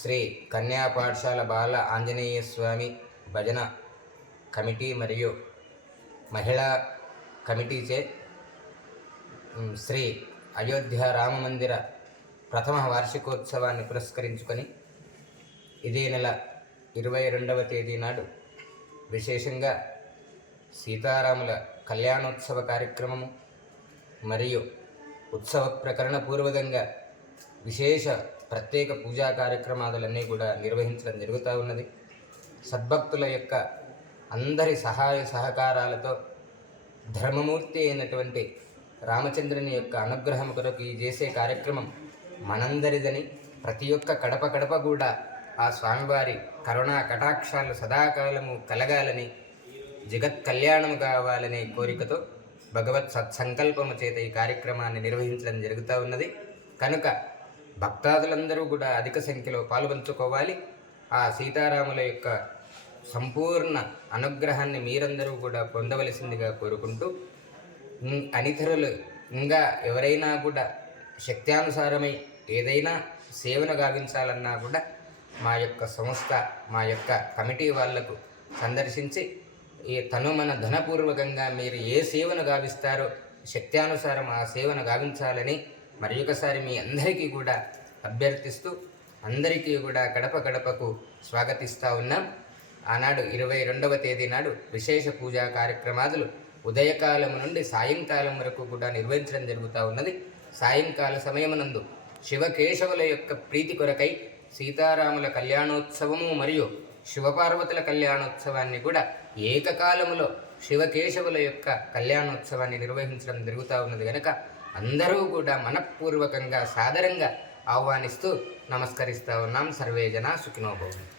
శ్రీ కన్యా పాఠశాల బాల ఆంజనేయ స్వామి భజన కమిటీ మరియు మహిళా కమిటీచే శ్రీ అయోధ్య రామ మందిర ప్రథమ వార్షికోత్సవాన్ని పురస్కరించుకొని ఇదే నెల 22వ తేదీ నాడు విశేషంగా సీతారాముల కళ్యాణోత్సవ కార్యక్రమము మరియు ఉత్సవ ప్రకరణ పూర్వకంగా విశేష ప్రత్యేక పూజా కార్యక్రమాలన్నీ కూడా నిర్వహించడం జరుగుతూ ఉన్నది. సద్భక్తుల యొక్క అందరి సహాయ సహకారాలతో ధర్మమూర్తి అయినటువంటి రామచంద్రుని యొక్క అనుగ్రహం కొరకు ఈ చేసే కార్యక్రమం మనందరిదని, ప్రతి ఒక్క కడప కడప కూడా ఆ స్వామివారి కరుణా కటాక్షాలు సదాకాలము కలగాలని, జగత్ కళ్యాణం కావాలనే కోరికతో భగవత్ సత్సంకల్పము చేత ఈ కార్యక్రమాన్ని నిర్వహించడం జరుగుతూ ఉన్నది. కనుక భక్తాదులందరూ కూడా అధిక సంఖ్యలో పాల్గొంచుకోవాలి. ఆ సీతారాముల యొక్క సంపూర్ణ అనుగ్రహాన్ని మీరందరూ కూడా పొందవలసిందిగా కోరుకుంటూ, అనితరులు ఇంకా ఎవరైనా కూడా శక్త్యానుసారమై ఏదైనా సేవను గావించాలన్నా కూడా మా యొక్క సంస్థ, మా యొక్క కమిటీ వాళ్లకు సందర్శించి మన ధనపూర్వకంగా మీరు ఏ సేవను గావిస్తారో శక్త్యానుసారం ఆ సేవను గావించాలని మరి ఒకసారి మీ అందరికీ కూడా అభ్యర్థిస్తూ అందరికీ కూడా గడప గడపకు స్వాగతిస్తూ ఉన్నాం. ఆనాడు 22వ తేదీ నాడు విశేష పూజా కార్యక్రమాలు ఉదయకాలం నుండి సాయంకాలం వరకు కూడా నిర్వహించడం జరుగుతూ ఉన్నది. సాయంకాల సమయమునందు శివకేశవుల యొక్క ప్రీతి కొరకై సీతారాముల కళ్యాణోత్సవము మరియు శివపార్వతుల కళ్యాణోత్సవాన్ని కూడా ఏకకాలములో శివకేశవుల యొక్క కళ్యాణోత్సవాన్ని నిర్వహించడం జరుగుతూ ఉన్నది కనుక అందరూ కూడా మనఃపూర్వకంగా సాదరంగా ఆహ్వానిస్తూ నమస్కరిస్తూ ఉన్నాం. సర్వే జనా సుఖినో భవంతు.